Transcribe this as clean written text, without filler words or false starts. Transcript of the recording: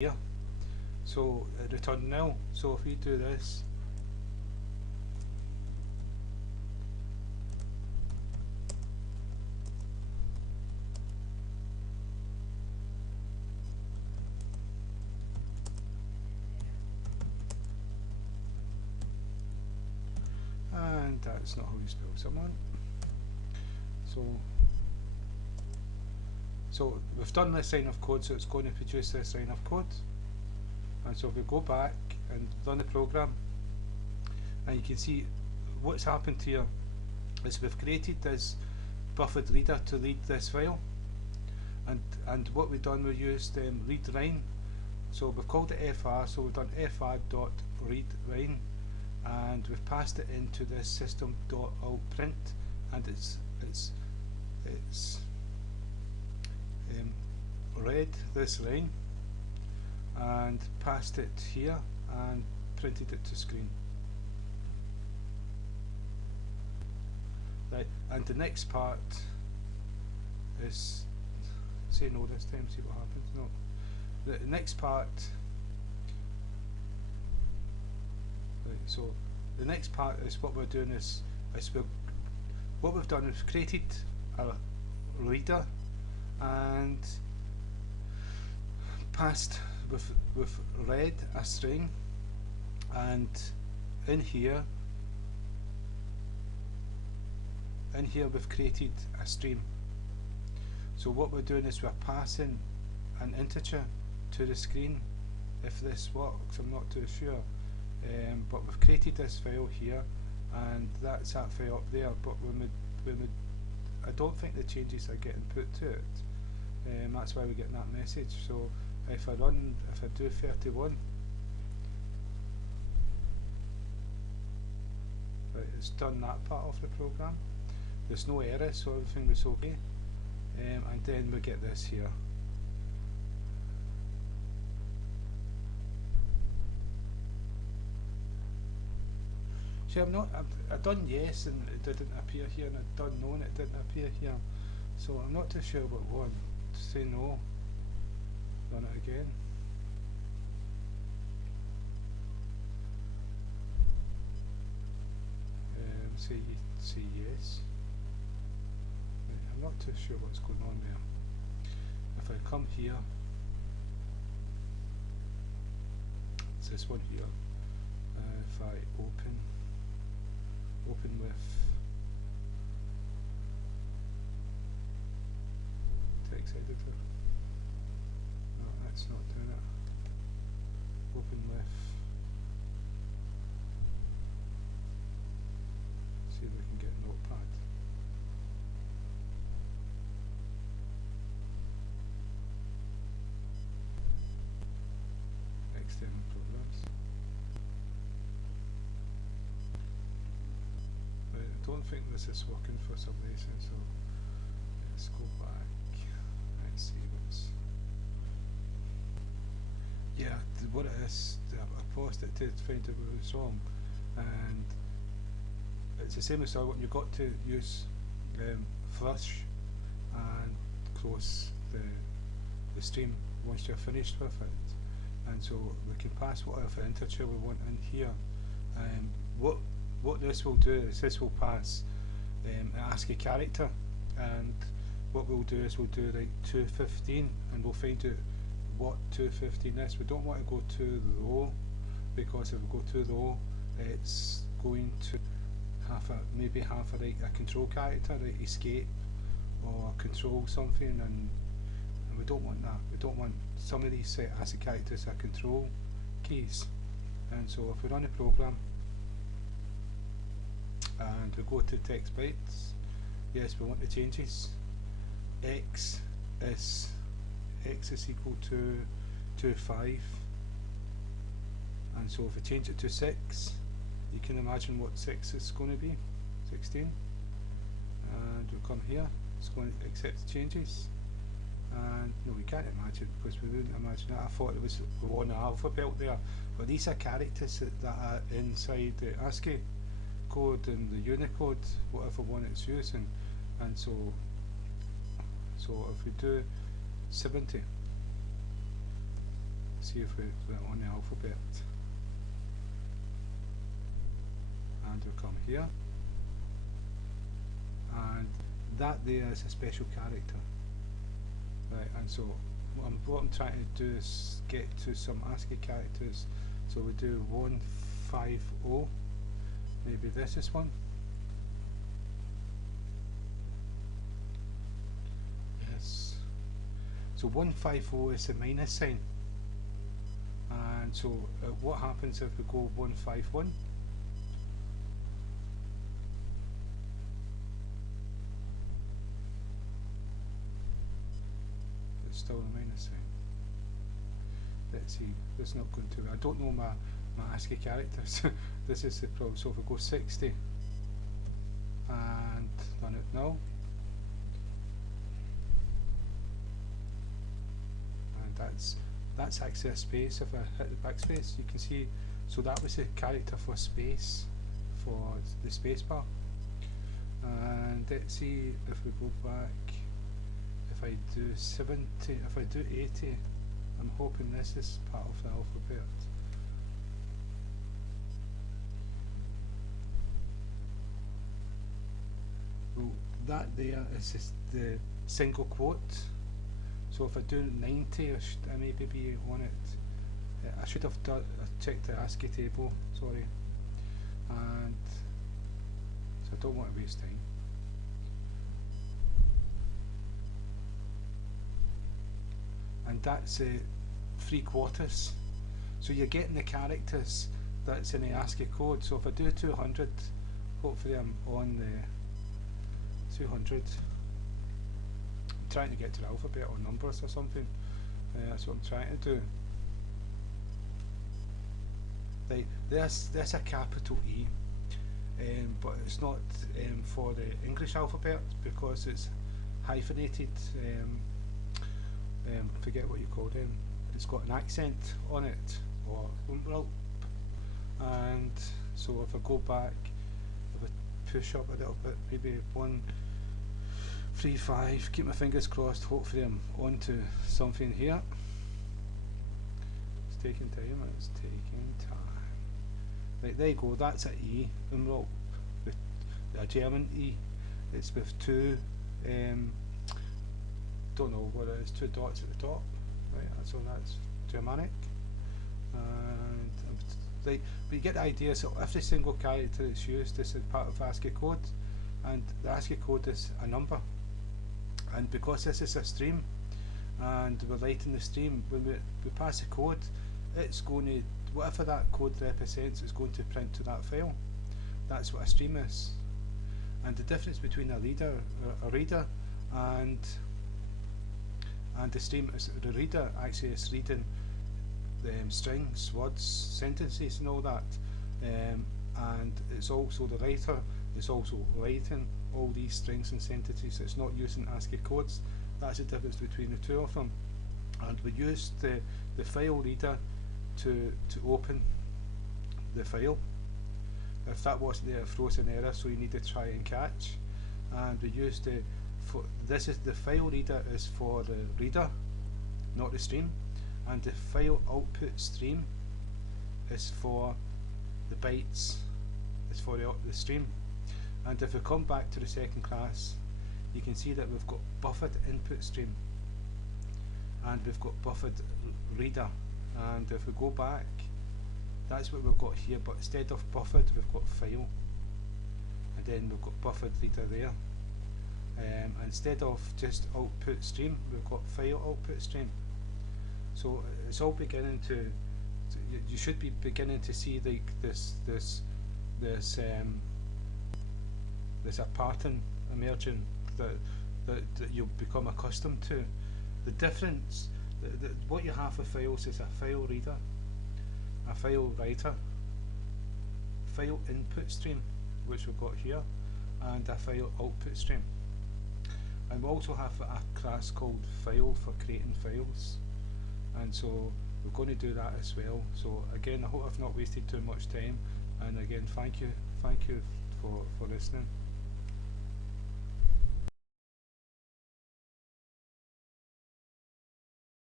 here. So return nil. So if we do this, and that's not how you spell someone. So we've done this line of code, so it's going to produce this line of code. And so if we go back and run the program, and you can see what's happened here is we've created this buffered reader to read this file, and what we've done, we used read line. So we've called it fr, so we've done fr.read line, and we've passed it into this system.outprint, and it's read this line and passed it here and printed it to screen. Right, and the next part is, say no this time, see what happens. No, the next part, right, so the next part is what we're doing is what we've done is created a reader and passed with read a string, and in here we've created a stream. So what we're doing is we're passing an integer to the screen. If this works, I'm not too sure, but we've created this file here, and that's that file up there, but I don't think the changes are getting put to it. That's why we're getting that message. So if I do 31, right, it's done that part of the program. There's no error, so everything was okay. And then we get this here. See, I've done yes and it didn't appear here, and I've done no and it didn't appear here. So I'm not too sure what one. Say no. Run it again. Say yes. Right, I'm not too sure what's going on there. If I come here, it's this one here. If I open with text editor. No, that's not doing it. Open with. See if we can get Notepad. External programs. But I don't think this is working for some reason, so let's go back. Let's see what's. Yeah, what it is, I paused it to find out what was wrong, and it's the same as when you got to use flush and close the stream once you're finished with it, and so we can pass whatever integer we want in here. What this will do is this will pass an ASCII character, and what we'll do is we'll do like 215, and we'll find out what 215 is. We don't want to go too low, because if we go too low, it's going to maybe have a control character, like escape or control something, and we don't want that. We don't want some of these ASCII characters are control keys. And so if we run a program and we go to text bytes, yes, we want the changes. X is equal to 5, and so if we change it to 6, you can imagine what 6 is going to be, 16, and we'll come here, it's going to accept the changes, and no, we can't imagine, because we wouldn't imagine that. I thought it was one alphabet there, but these are characters that are inside the ASCII code and the Unicode, whatever one it's using. And so if we do 70, see if we're on the alphabet. And we'll come here. And that there is a special character. Right, and so what I'm trying to do is get to some ASCII characters. So we do 150, maybe this is one. Yes. So 150 is a minus sign. And so what happens if we go 151? It's still a minus sign. Let's see, this is not going to, I don't know my ASCII characters. This is the problem. So if we go 60 and run it now, and that's actually a space. If I hit the backspace, you can see, so that was the character for space, for the space bar. And let's see if we go back, if I do 70, if I do 80, I'm hoping this is part of the alphabet. Well, that there is just the single quote. So if I do 90, I maybe be on it. I should have checked the ASCII table, sorry. And so I don't want to waste time. And that's 3/4. So you're getting the characters that's in the ASCII code. So if I do 200, hopefully I'm on the 200. I'm trying to get to the alphabet or numbers or something. That's what I'm trying to do. Right, there's a capital E, but it's not for the English alphabet because it's hyphenated. Forget what you call them. It's got an accent on it, or umlaut. And so if I go back, if I push up a little bit, maybe 135, keep my fingers crossed, hopefully I'm onto something here. It's taking time, it's taking time. Right, there you go, that's an E, umlaut, with a German E. It's with two, don't know what it is, 2 dots at the top, right? So that's Germanic, and but you get the idea. So every single character that's used is part of ASCII code, and the ASCII code is a number. And because this is a stream, and we're writing the stream, when we pass the code, it's going to, whatever that code represents, it's going to print to that file. That's what a stream is. And the difference between a reader and the stream is the reader actually is reading the strings, words, sentences and all that, and it's also the writer is also writing all these strings and sentences. It's not using ASCII codes. That's the difference between the two of them. And we use the file reader to open the file. If that wasn't there, it throws an error, so you need to try and catch. And we use this is the file reader is for the reader, not the stream, and the file output stream is for the bytes, is for the stream. And if we come back to the second class, you can see that we've got buffered input stream and we've got buffered reader. And if we go back, that's what we've got here, but instead of buffered, we've got file, and then we've got buffered reader there. Instead of just output stream, we've got file output stream. So it's all beginning to you should be beginning to see like there's a pattern emerging that you'll become accustomed to. The difference, what you have with files is a file reader, a file writer, file input stream, which we've got here, and a file output stream. And we also have a class called file for creating files, and so we're going to do that as well. So again, I hope I've not wasted too much time, and again, thank you for listening.